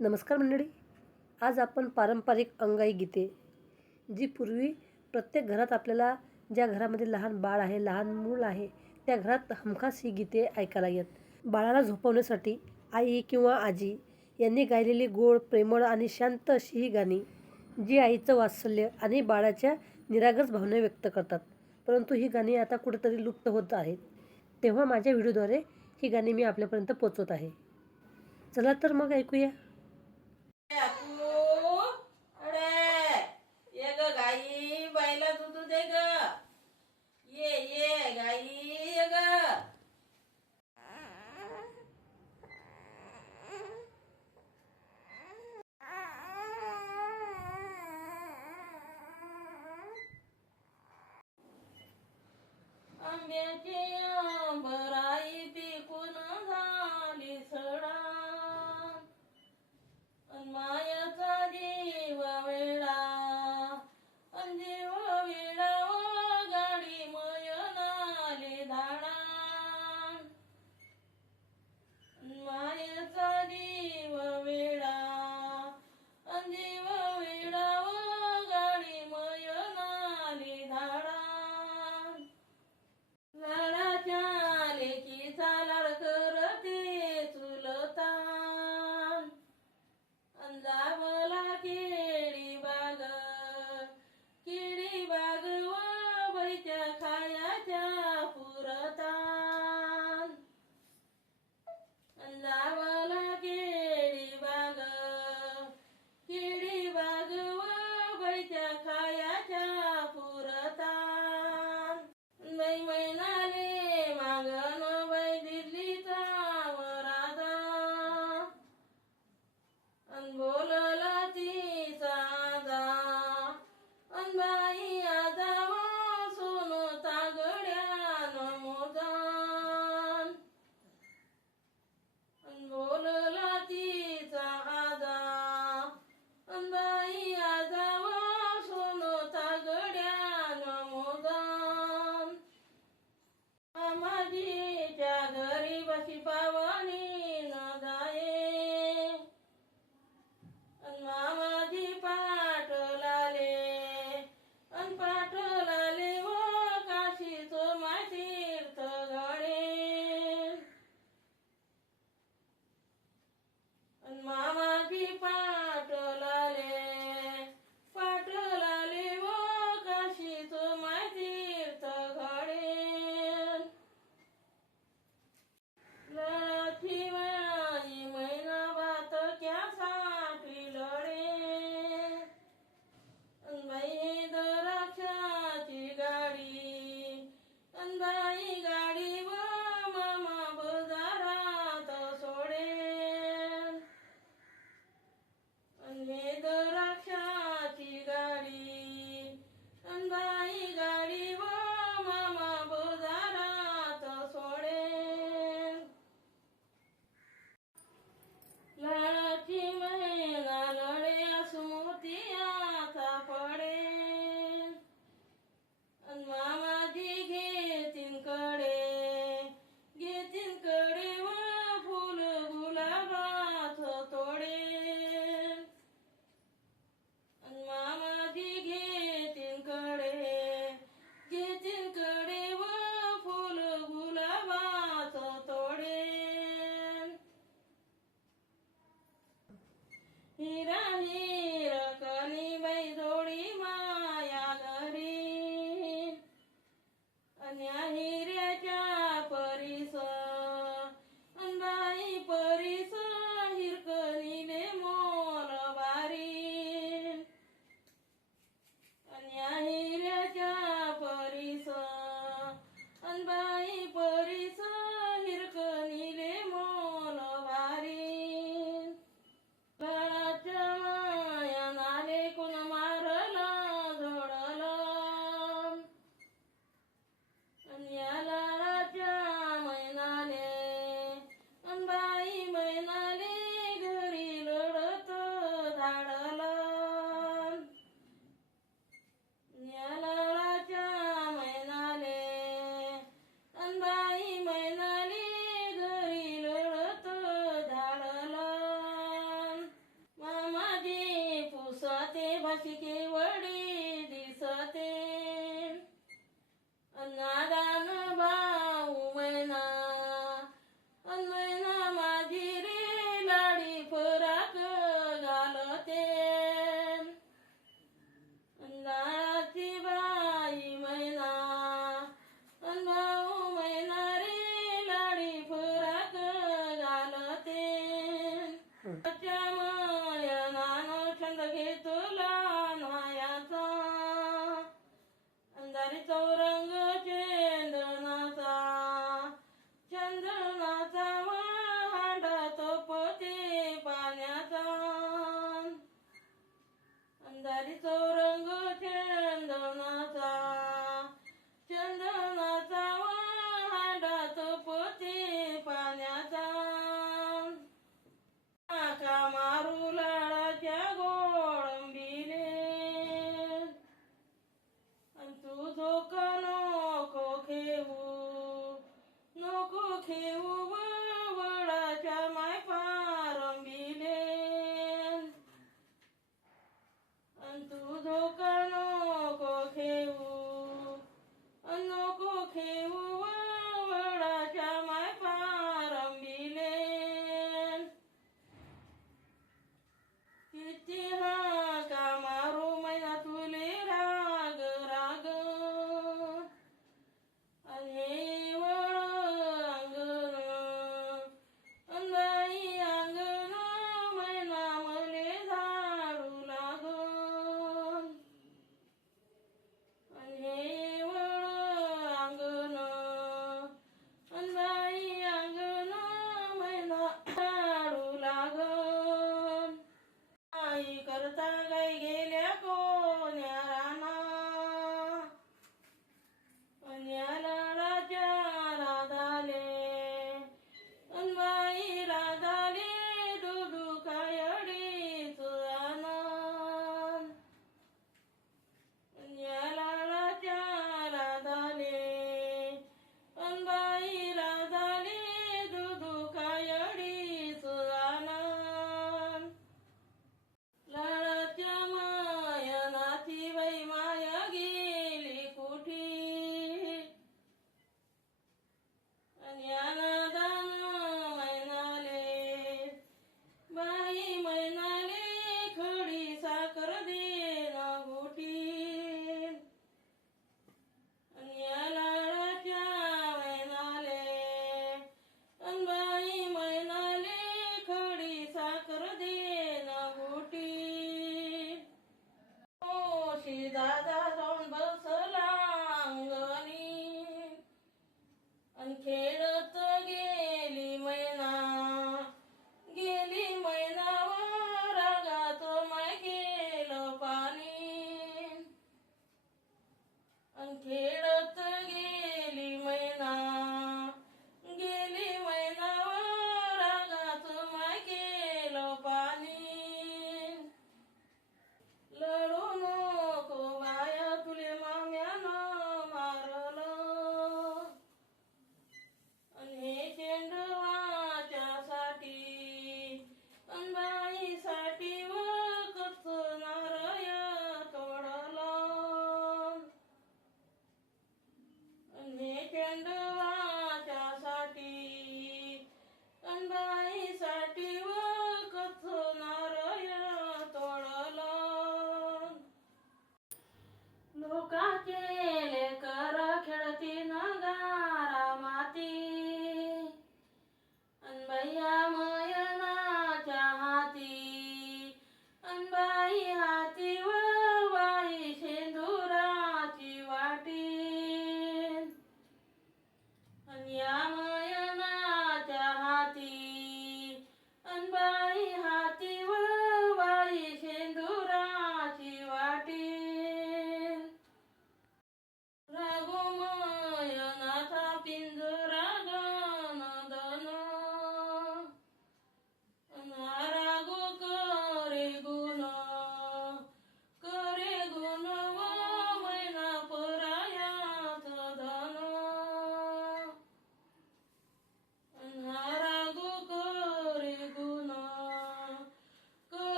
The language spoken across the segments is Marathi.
नमस्कार मंडळी. आज आपण पारंपरिक अंगाई गीते, जी पूर्वी प्रत्येक घरात आपल्याला, ज्या घरामध्ये लहान बाळ आहे, लहान मूल आहे, त्या घरात हमखास ही गीते ऐकायला येत. बाळाला झोपवण्यासाठी आई किंवा आजी यांनी गायलेली गोड, प्रेमळ आणि शांत अशी ही गाणी, जी आईचं वात्सल्य आणि बाळाच्या निरागस भावना व्यक्त करतात. परंतु ही गाणी आता कुठेतरी लुप्त होत आहेत. तेव्हा माझ्या व्हिडिओद्वारे ही गाणी मी आपल्यापर्यंत पोचवत आहे. चला तर मग ऐकूया. ये ग गाई बाईला दूध दे ग. ये गाई ये ग. आंब्याची आंबराई पिकून झाली सडा, मायाचा जीव वेडा, जीव वेडा गाडी मयनाली धाडा. मायाचा जीव वेडा, जीव वेडा गाडी मयनाली धाडा. लाडाच्या लेकीचा लाड करते चुलता, अंजावला केळी बाग व बैच्या खायाच्या पुरता. अंजावला केळी बाग व बैच्या खायाच्या पुरता. बाई मैनाले मागन बाई दिल्लीचा वरादा, बोलला तिचा आजा, बाई आजावा सोन तागड्यान मोजान. बोलला तिचा आजा, बाई आजावा सोन तागड्यान मोजान. मामाजीच्या घरी बशी पावनी न जाये, मामाजी पाट लाले व काशीचो मातीर्थ घडे. मामाजी पाट लाले व काशीचो मातीर्थ घडे. लढाची माई मैना बात क्यासाठी लढे, बाई द्राक्षाची गाडी, बाई गाडी व मामा बाजारात सोडे. द्राक्षाची गाडी, बाई गाडी व मामा बाजारात सोडे. लाडाची मैना लढे सुमतियाचा पडे, मामाजी घेतीन कडे व फुल गुलाबाच तोडे. मामाजी घेतीन कडे व फुल गुलाबाच तोडे. हिरा कली बाई जोडी माया घरी, अन्या हिऱ्याच्या परीस, बाई परीस हिरकणीले मोल बारी. अन्या हिऱ्याच्या परीस, बाई परीस हिरकणीले मोल बारी. लाडाच्या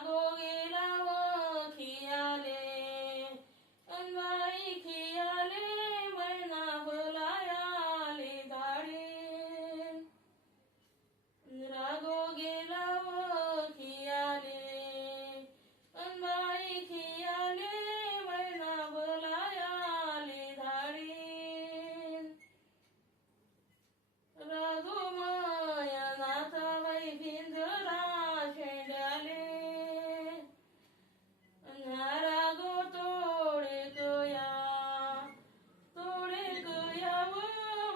रागो गेला व खियाले अनबाई खियाले मैना बोलायाले धाडे रागो गेला व खियाले अनबाई खियाले मैना बोलायाले धाडे रागो माया नाथाबाई भिंजरा शेंड्याले रागो तोडे कया व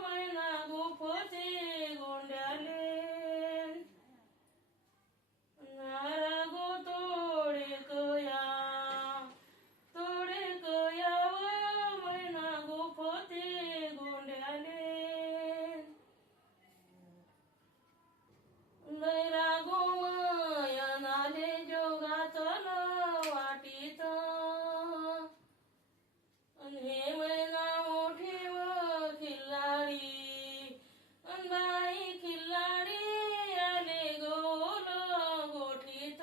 मैना गुफते गोंड्याले रागो तोडे कया व मैना गुफते गोंड्याले लय रागो माया नाले जोगातल वाटीत हे मैना मोठी व खिल्लाडी बाई खिल्लाडी आले गोल गोठीत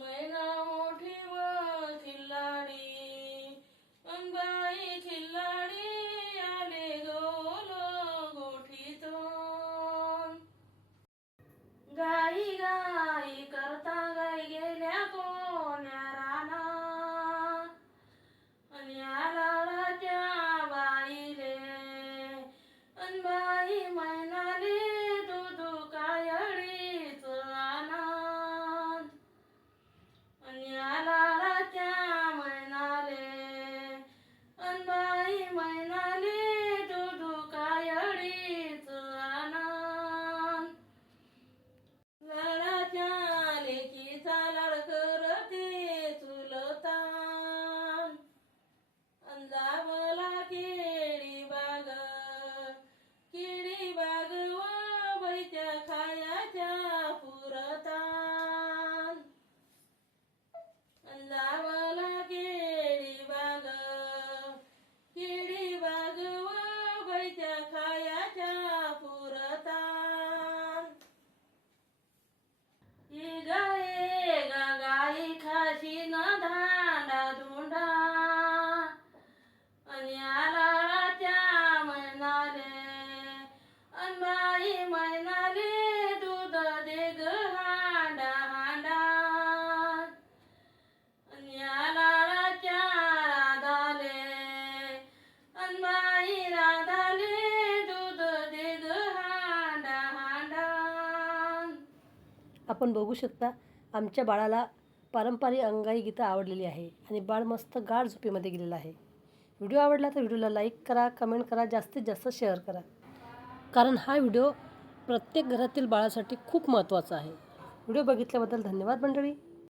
मैना मोठी व खिल्लाडी बाई खिल्लाडी आले गोल गोठीत गाई गाई करता गाई गेल्या कोण्या राना या लाडाच्या बाईले बाई मैनाले दूध कायडीच आनंद या लाडाच्या मैनाले बाई मैनाले दूध कायडीच आनंद लाडाच्या लेकीचा लाड करते चुलतान अंजावला केळी बाग व बैच्या खायाच्या पुरतान अंजावला केळी बाग व बैच्या खायाच्या पुरतान ही गाई खाशी न धांडा धुंडा लाडाच्या मैनाले बाई मैनाले दूध दे ग हांडा हांडा लाडाच्या राधाले बाई राधाले दूध दे ग हांडा हांडा आपण बघू शकता आमच्या बाळाला पारंपरिक अंगाई गीतं आवडलेली आहे आणि बाळ मस्त गाढ झोपेमध्ये गेलेलं आहे. व्हिडिओ आवडला तर व्हिडिओला लाईक करा, कमेंट करा, जास्तीत जास्त शेअर करा, कारण हा व्हिडिओ प्रत्येक घरातील बाळासाठी खूप महत्त्वाचा आहे. व्हिडिओ बघितल्याबद्दल धन्यवाद मंडळी.